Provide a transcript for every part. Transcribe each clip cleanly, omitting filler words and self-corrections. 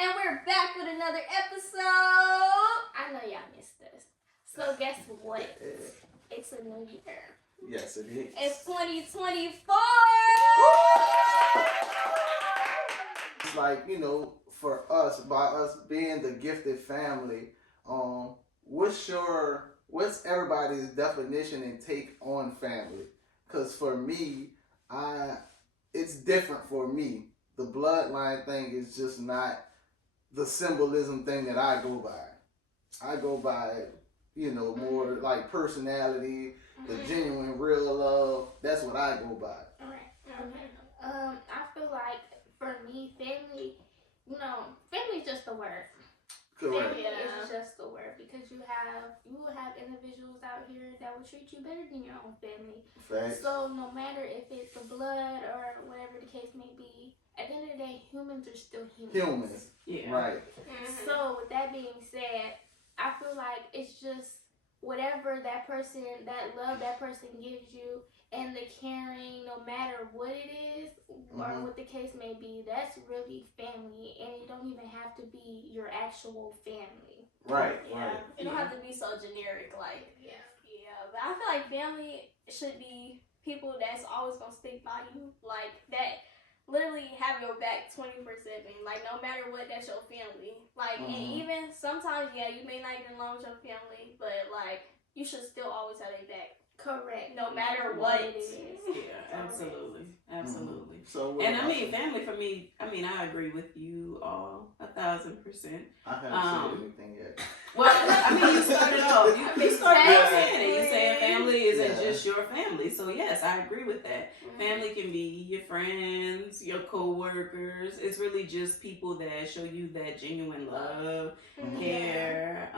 And we're back with another episode. I know y'all missed us. So guess what? It's a new year. Yes, it is. It's 2024. It's like, you know, for us, by us being the Giphed family, what's everybody's definition and take on family? Because for me, it's different for me. The bloodline thing is just not the symbolism thing that I go by. I go by, you know, more like personality, the genuine, real love. That's what I go by. I feel like for me, family, family is just a word. Correct. Family is just a word because you will have individuals out here that will treat you better than your own family. Facts. So no matter if it's the blood or whatever the case may be, at the end of the day, humans are still humans. Yeah. Right. So with that being said, I feel like it's just whatever that love that person gives you, and the caring, no matter what it is or what the case may be, that's really family, and it don't even have to be your actual family. Right. It don't have to be so generic, like but I feel like family should be people that's always gonna stick by you, like that. Literally have your back 24/7. Like, no matter what, that's your family. Like, and even sometimes, you may not get along with your family, but, like, you should still always have their back. Correct. No matter what it is. Yeah, absolutely. So, and I mean, family for me, I agree with you all 1,000%. I haven't said anything yet. Well, you started off. You started off saying it. You saying family isn't just your family. So yes, I agree with that. Family can be your friends, your co-workers. It's really just people that show you that genuine love, care,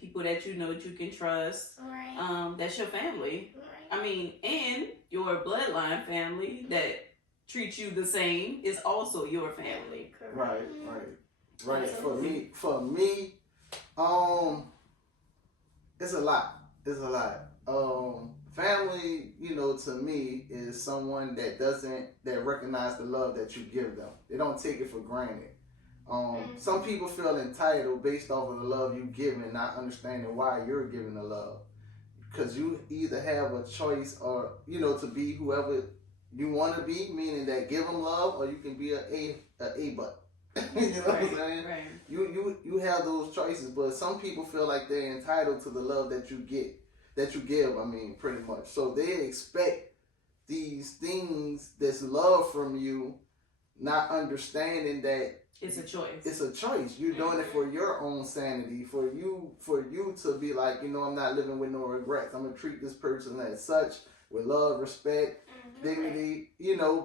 people that you know that you can trust. Right. That's your family. Right. And your bloodline family that treats you the same is also your family. Right. For me, it's a lot. Family, to me is someone that recognize the love that you give them. They don't take it for granted. Some people feel entitled based off of the love you give and not understanding why you're giving the love. Because you either have a choice or, to be whoever you want to be, meaning that give them love, or you can be a butt. You know what I'm saying? Right. You have those choices, but some people feel like they're entitled to the love that you give, pretty much. So they expect these things, this love from you, not understanding that it's a choice. It's a choice. You're doing it for your own sanity, for you to be like, I'm not living with no regrets. I'm gonna treat this person as such, with love, respect, dignity,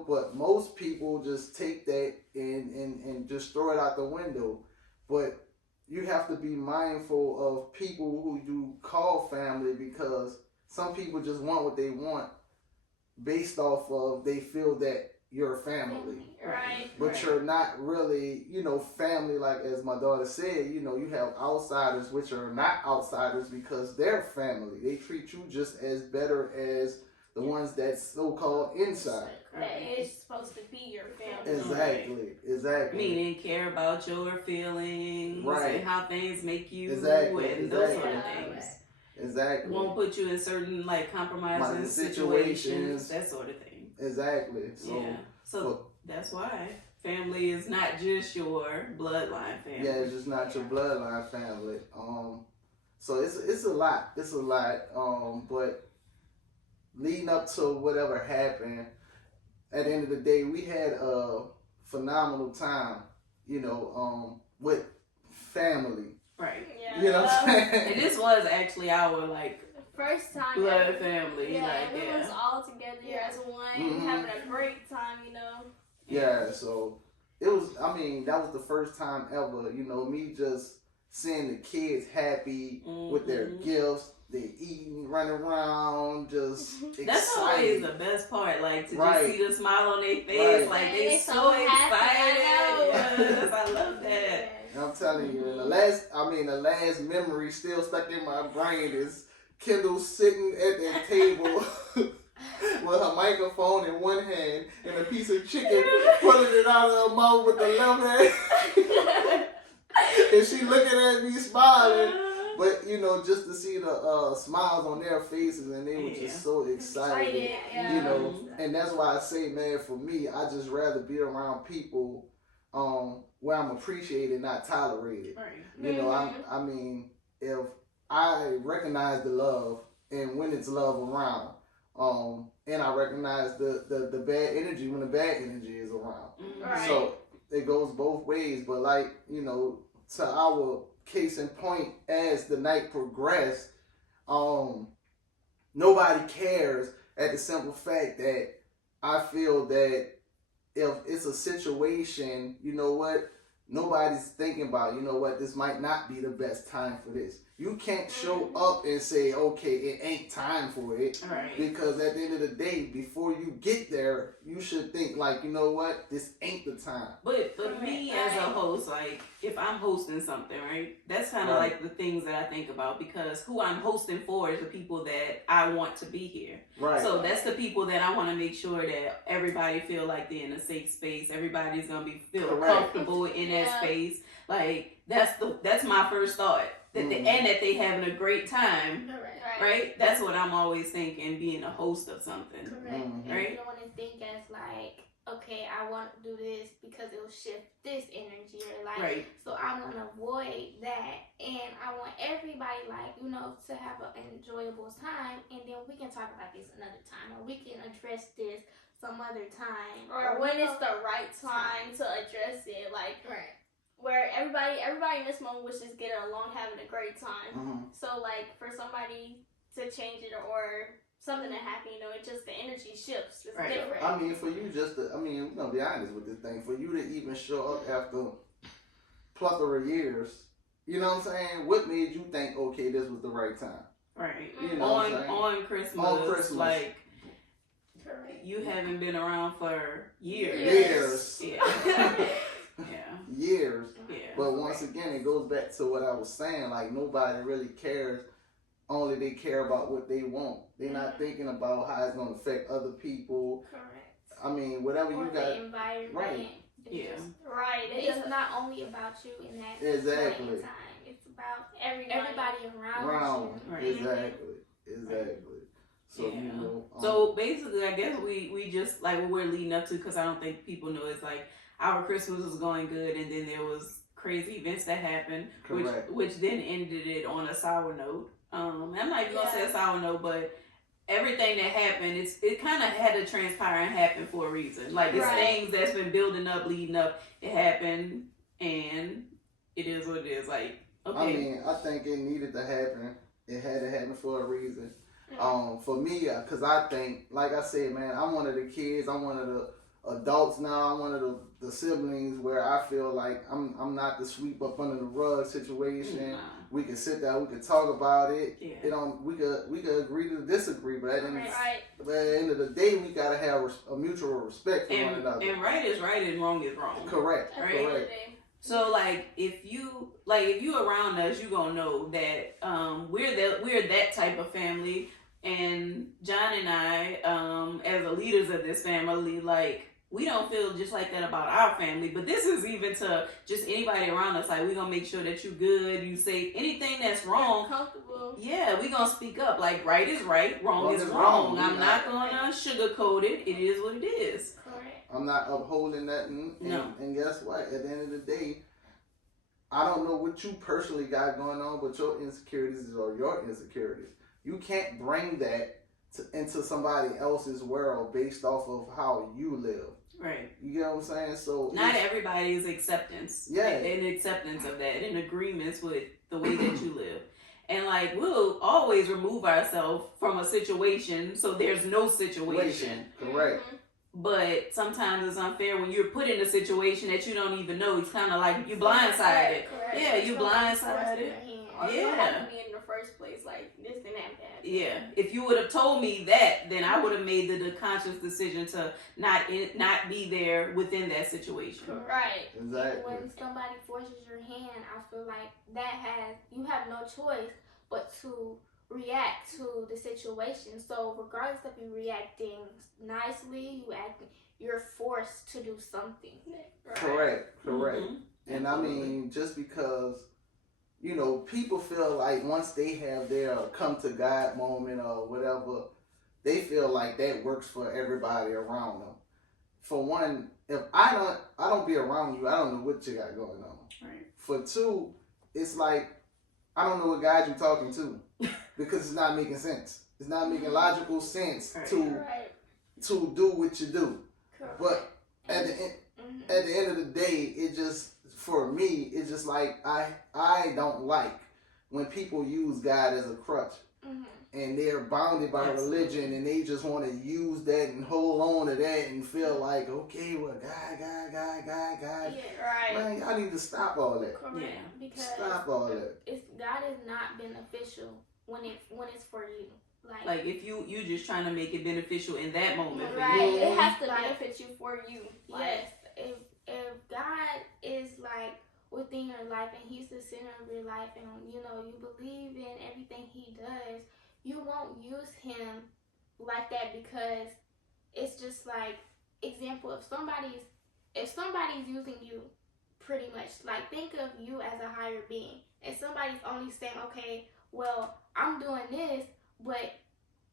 but most people just take that and just throw it out the window. But you have to be mindful of people who you call family, because some people just want what they want based off of they feel that you're family. Right. But you're not really, family, like as my daughter said, you have outsiders which are not outsiders because they're family. They treat you just as better as the ones that's so-called inside. That is supposed to be your family. Exactly. Meaning care about your feelings and how things make you and those sort of things. Exactly. Won't put you in certain compromising situations, that sort of thing. Exactly. So that's why family is not just your bloodline family. Yeah, it's just not your bloodline family. So it's a lot. It's a lot. But leading up to whatever happened, at the end of the day, we had a phenomenal time, with family. Right. Yeah. You know what I'm saying? And this was actually our first time blood family. Yeah, we was all together as one, having a great time, Yeah, so it was, that was the first time ever, me just seeing the kids happy with their gifts, they eating, running around, just excited. That's always the best part, to just see the smile on their face, they so excited. Yes, I love that. And I'm telling you, the last memory still stuck in my brain is Kendall sitting at that table with her microphone in one hand and a piece of chicken, pulling it out of her mouth with the left hand. and she looking at me smiling. But you know, just to see the smiles on their faces, and they were just so excited, you know. And that's why I say, man, for me, I just rather be around people where I'm appreciated, not tolerated. Right. You know, I mean, if I recognize the love, and when it's love around, and I recognize the bad energy when the bad energy is around. Right. So it goes both ways. But like, you know, to our case in point, as the night progressed, nobody cares at the simple fact that I feel that if it's a situation, you know what, nobody's thinking about, you know what, this might not be the best time for this. You can't show up and say, okay, it ain't time for it. Right. Because at the end of the day, before you get there, you should think like, you know what, this ain't the time. But me as a host, like if I'm hosting something, right, that's kind of like the things that I think about, because who I'm hosting for is the people that I want to be here. Right. So that's the people that I want to make sure that everybody feel like they're in a safe space. Everybody's gonna feel comfortable in that space. Like that's my first thought. That and that they having a great time, right? That's what I'm always thinking, being a host of something. Correct. Right? You don't want to think as like, okay, I want to do this because it'll shift this energy, or like, so I'm gonna avoid that, and I want everybody, like, you know, to have an enjoyable time, and then we can talk about this another time, or we can address this some other time, or when it's the right time to address it, like. Where everybody in this moment was just getting along, having a great time. So like for somebody to change it or something to happen, you know, it just the energy shifts. It's different. I mean, for you just to, I mean, we're gonna be honest with this thing. For you to even show up after plethora of years, you know what I'm saying? What made you think, okay, this was the right time? Right. You know what I'm saying? On Christmas, like you haven't been around for years. Yeah. Years. But once again, it goes back to what I was saying. Like, nobody really cares. Only they care about what they want. They're not thinking about how it's going to affect other people. Correct. I mean, whatever or you got. The environment. Right. It's not only about you in that exactly. time. It's about everybody around you. Right. Exactly. So, you know, so basically, I guess we just, like, what we're leading up to, because I don't think people know, it's like, our Christmas was going good, and then there was crazy events that happened, which then ended it on a sour note. I'm not even gonna say a sour note, but everything that happened, it kind of had to transpire and happen for a reason. Like, it's things that's been building up, leading up. It happened, and it is what it is. Like, okay. I mean, I think it needed to happen. It had to happen for a reason. For me, because I think, like I said, man, I'm one of the kids. I'm one of the adults now. I'm one of the siblings where I feel like I'm not the sweep up under the rug situation. We can sit there, we can talk about it. We could agree to disagree, but at the end of the day, we gotta have a mutual respect for one another. And right is right and wrong is wrong. Correct. So like if you around us, you gonna know that we're that type of family. And John and I, as the leaders of this family, like, we don't feel just like that about our family, but this is even to just anybody around us. Like, we're gonna make sure that you good, you safe. Anything that's wrong, comfortable. Yeah, we're gonna speak up. Like, right is right, wrong is wrong. I'm not gonna sugarcoat it. It is what it is. Correct. I'm not upholding that. And guess what? At the end of the day, I don't know what you personally got going on, but your insecurities are your insecurities. You can't bring that into somebody else's world based off of how you live. Right. You get what I'm saying? So not everybody's acceptance. Yeah. And acceptance of that and agreements with the way that you live. And like, we'll always remove ourselves from a situation so there's no situation. Correct. But sometimes it's unfair when you're put in a situation that you don't even know. It's kind of like you blindsided. Yeah, you blindsided. You don't have to be in the first place. Like, this didn't have to happen. Yeah. If you would have told me that, then I would have made the conscious decision to not be there within that situation. Right. Exactly. When somebody forces your hand, I feel like you have no choice but to react to the situation. So regardless of you reacting nicely, you're forced to do something. Correct. Mm-hmm. And I mean, just because, you know, people feel like once they have their come to God moment or whatever, they feel like that works for everybody around them. For one, if I don't be around you, I don't know what you got going on. Right. For two, it's like I don't know what God you're talking to because it's not making sense. It's not making logical sense to do what you do. Correct. But at the end of the day, it just, for me, it's just like I don't like when people use God as a crutch. And they're bounded by religion, and they just want to use that and hold on to that and feel like, okay, well, God. Yeah, right. Man, y'all need to stop all that. Correct. Yeah. Because Stop all that. God is not beneficial when it's for you. Like if you just trying to make it beneficial in that moment. Right. It has to Like, benefit you for you. Yes. If God is like within your life and He's the center of your life, and you know you believe in everything He does, you won't use Him like that, because it's just like, example, if somebody's using you, pretty much, like, think of you as a higher being, and somebody's only saying, okay, well, I'm doing this, but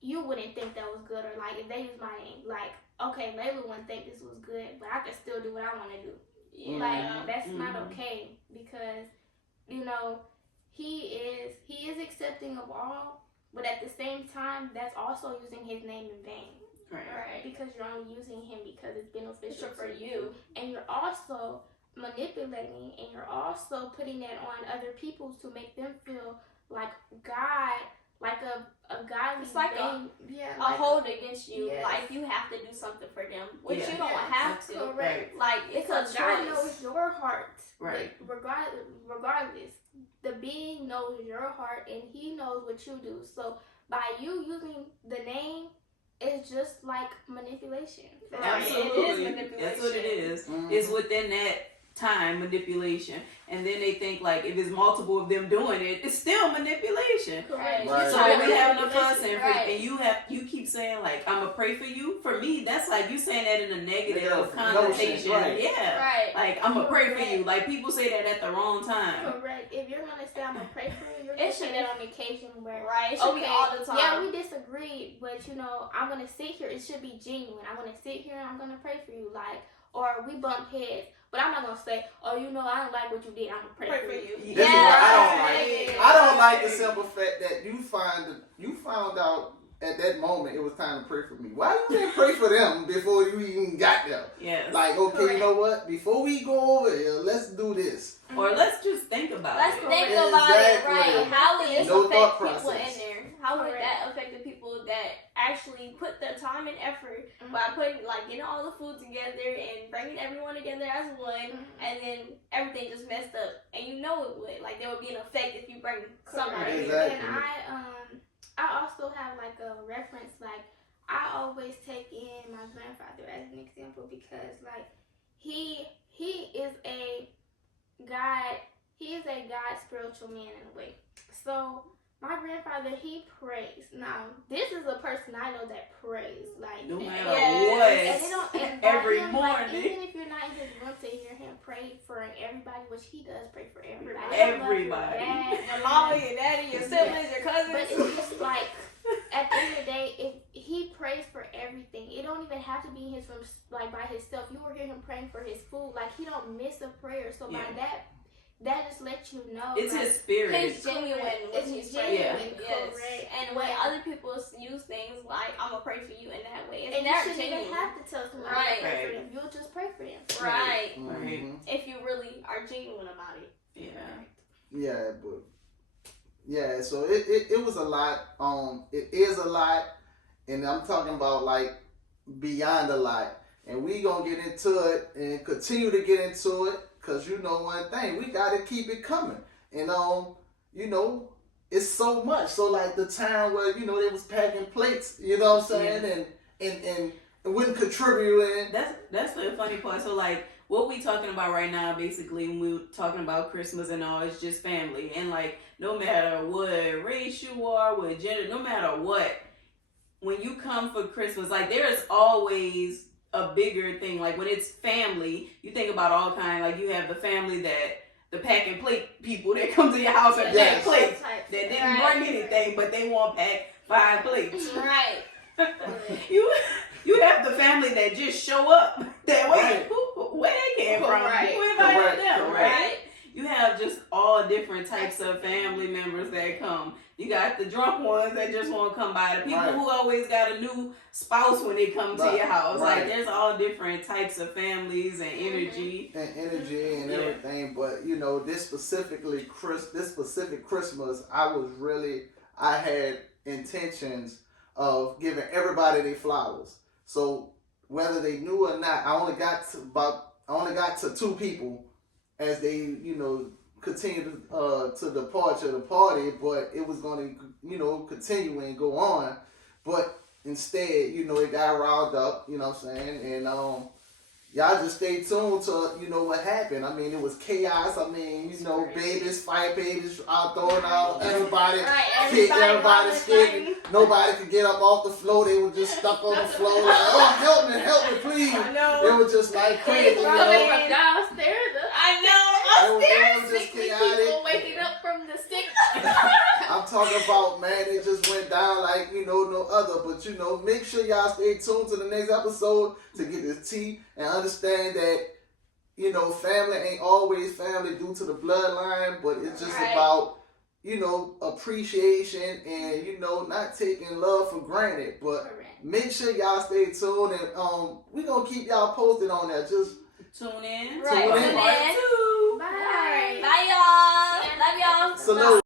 you wouldn't think that was good, or like if they use my name, like, okay, Layla wouldn't think this was good, but I can still do what I want to do. Yeah. Like, that's not okay, because, you know, he is accepting of all, but at the same time, that's also using His name in vain. Right. Because you're only using Him because it's beneficial For to you. and you're also manipulating, and you're also putting that on other people to make them feel like God, like a godly It's like thing. a hold against you. Yes. Like you have to do something for them, which you don't Yes. have to. Correct. Like it's a Because God knows choice. your heart. Right. Regardless, the being knows your heart, and He knows what you do. So by you using the name, it's just like manipulation. Absolutely. It is manipulation. That's what it is. Mhm. It's within that time manipulation, and then they think like if it's multiple of them doing it, it's still manipulation. Correct. Right. So Right. we having a fuss and Right. and you keep saying like I'm gonna pray for you. For me, that's like you saying that in a negative Negative connotation. notion, right. Yeah. Right. Like I'm gonna pray for Correct. you. Like people say that at the wrong time. Correct. If you're gonna say I'm gonna pray for you, you're It gonna should say that on occasion where, Right. It should be all the time. yeah, we disagreed, but you know, I'm gonna sit here. It should be genuine. I'm gonna sit here and I'm gonna pray for you, like, or we bump heads. But I'm not gonna say, oh, you know, I don't like what you did. I'm gonna pray for you. This is what I don't like. I don't like the simple fact that you found out at that moment it was time to pray for me. Why you didn't pray for them before you even got there? Yes. Like, okay, Correct. you know what? Before we go over here, let's do this. Or let's just think about Let's it. think about it, Exactly. right? How would this No thought affect people process. in there? How would Correct. that affect the people that actually put their time and effort by putting, like, getting all the food together and bringing everyone together as one, and then everything just messed up? And you know it would. Like, there would be an effect if you bring somebody. Exactly. And I also have like a reference. Like, I always take in my grandfather as an example, because like he is a God. He is a God spiritual man in a way. So my grandfather, he prays. Now, this is a person I know that prays. Like, No matter and they what. don't, and by Every him, morning. Like, even if you're not in his room to hear him pray for everybody, which he does pray for everybody. Everybody. Your mama, your daddy, your siblings, your cousins. But it's just like, at the end of the day, if he prays for everything, it don't even have to be in his room, like, by himself. You will hear him praying for his food. Like, he don't miss a prayer. So by that just lets you know, It's like, his spirit. He's genuine when he's praying. genuine, Yes. correct. And when other people use things like, I'm going to pray for you in that way, it's And you never shouldn't genuine. even have to tell somebody Right. to pray for Right. them. You'll just pray for them. Right. Mhm. If you really are genuine about it. Yeah. Yeah, but yeah, so it was a lot. It is a lot, and I'm talking about like beyond a lot, and we gonna get into it and continue to get into it, cause you know one thing, we gotta keep it coming, and you know, it's so much. So like the time where you know they was packing plates, you know what I'm saying, and wouldn't contribute in. That's the funny part. So like what we talking about right now, basically, when we talking about Christmas and all, it's just family. And like no matter what race you are, what gender, no matter what, when you come for Christmas, like there is always a bigger thing. Like when it's family, you think about all kind. Like you have the family the pack and plate people that come to your house and pack plates that didn't bring anything, but they want to pack 5 plates. Right. You have the family that just show up. That way, where they came from? Who invited them? Right. You have just all different types of family members that come. You got the drunk ones that just want to come by. The people who always got a new spouse when they come to your house. Like there's all different types of families and energy. And everything. But you know, this specific Christmas, I had intentions of giving everybody their flowers. So whether they knew or not, I only got to 2 people as they, you know, continued to depart to the party, but it was going to, you know, continue and go on. But instead, you know, it got riled up, you know what I'm saying? And y'all just stay tuned to, you know, what happened. I mean, it was chaos. I mean, you know, babies out throwing out, everybody kicked, everybody scared. Nobody could get up off the floor. They were just stuck on the floor like, oh, help me, please. I know. It was just like crazy, you know. From downstairs. I know. It was just chaotic. People waking up from the sick. I'm talking about, man, it just went down like, you know, no other. But, you know, make sure y'all stay tuned to the next episode to get this tea and understand that, you know, family ain't always family due to the bloodline, but it's just about, you know, appreciation and, you know, not taking love for granted. But make sure y'all stay tuned, and we're going to keep y'all posted on that. Just tune in. Right. Tune in. Bye. Bye, y'all. Love y'all. Salute.